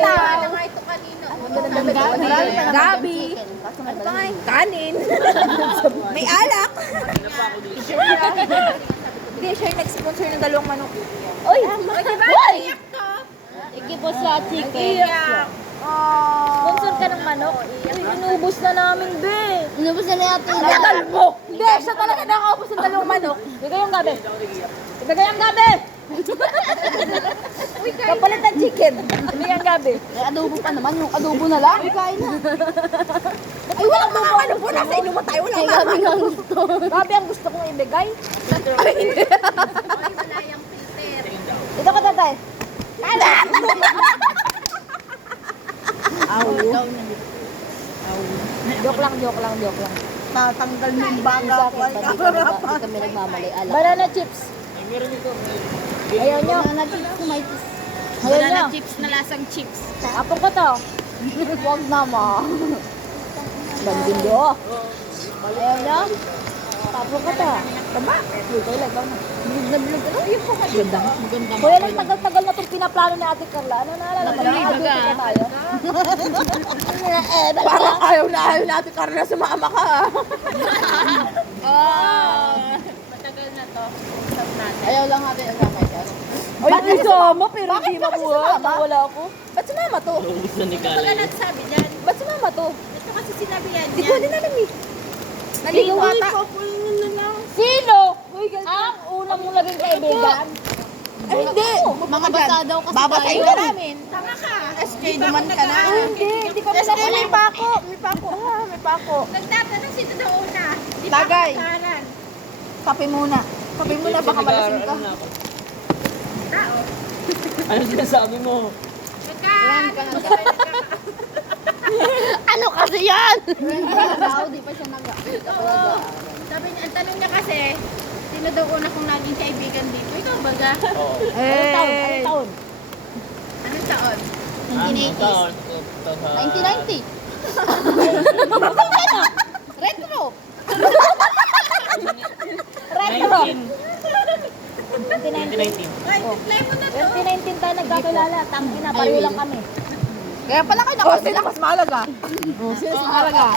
Ano nga ito kanino? Gabi. Ano pa nga yun? Kanin. May alak. Hindi, siya yung nag-sponsor ng dalawang manok. Uy! Diba? Iyak ko. Ikipos sa chicken. Iyak. Sponsor ka ng manok. Uy, inubos na namin, be. Inubos na natin. Ang tagal mo. Hindi, siya talaga nakaubos ng dalawang manok. Bigay yung gabi. Bigay yung gabi. Kapalit ng chicken. Hindi ang gabi. May adobo pa naman. Yung adobo na lang. Kain na. Ay, walang mga ano po. Nasa inuman tayo. Walang Ay, gabi nga gusto. Gabi ang gusto kong ibigay. Ay, wala yung filter. Ito ka tatay. Joke lang. Tatanggal mo yung baga ko. Hindi kami nagmamali. Banana chips. Ayaw nyo. Banana chips, kumitis. Ayaw nyo. Banana chips na lasang chips. Apo ko to. Huwag naman. Bandindo. Ayaw nyo. Apo ko to. Tama. Ito lang ba? Bilog na. Ayun po kayo. Maganda. Kuya, lang tagal-tagal na itong pinaplano ni Ate Carla. Ano naalala mo? Nag-abuti na tayo. Parang ayaw na Ate Carla sumama ka. Matagal na to. Stop natin. Ayaw lang natin ang gamay siya. Ay, isama pero hindi Bakit kasi makuha. sumama? Wala ako. Ba't sumama to? Baga nagsabi dyan. Ba't sumama to? Ito kasi sinabi yan Hindi ko din alam eh. Naligaw ata. Sino? Ang una mong naging kaibigan? Ay, hindi. Mga bata daw kasi Babasahin ka namin. Tama ka. SK naman ka na. Hindi ko SK may pako. May pako. Nagtatanong sino daw una. Di ba Lagay. ako pangalan? Kape muna. Kape muna, baka malasing ka. Tao. Ano sinasabi mo? Magkaan. Ano kasi yan? Di pa siya Sabi niya, ang tanong niya kasi, sino daw una kong naging kaibigan dito? Ikaw baga? Oo. Eh. Anong taon? Anong taon? 1980s. 1990. Retro. 1919. Ay, play mo na to. 2019 tayo nagkakilala. Tangina, pareho lang kami. Kaya pala kayo nakasila. Sino mas mahalaga? Sino mas mahalaga?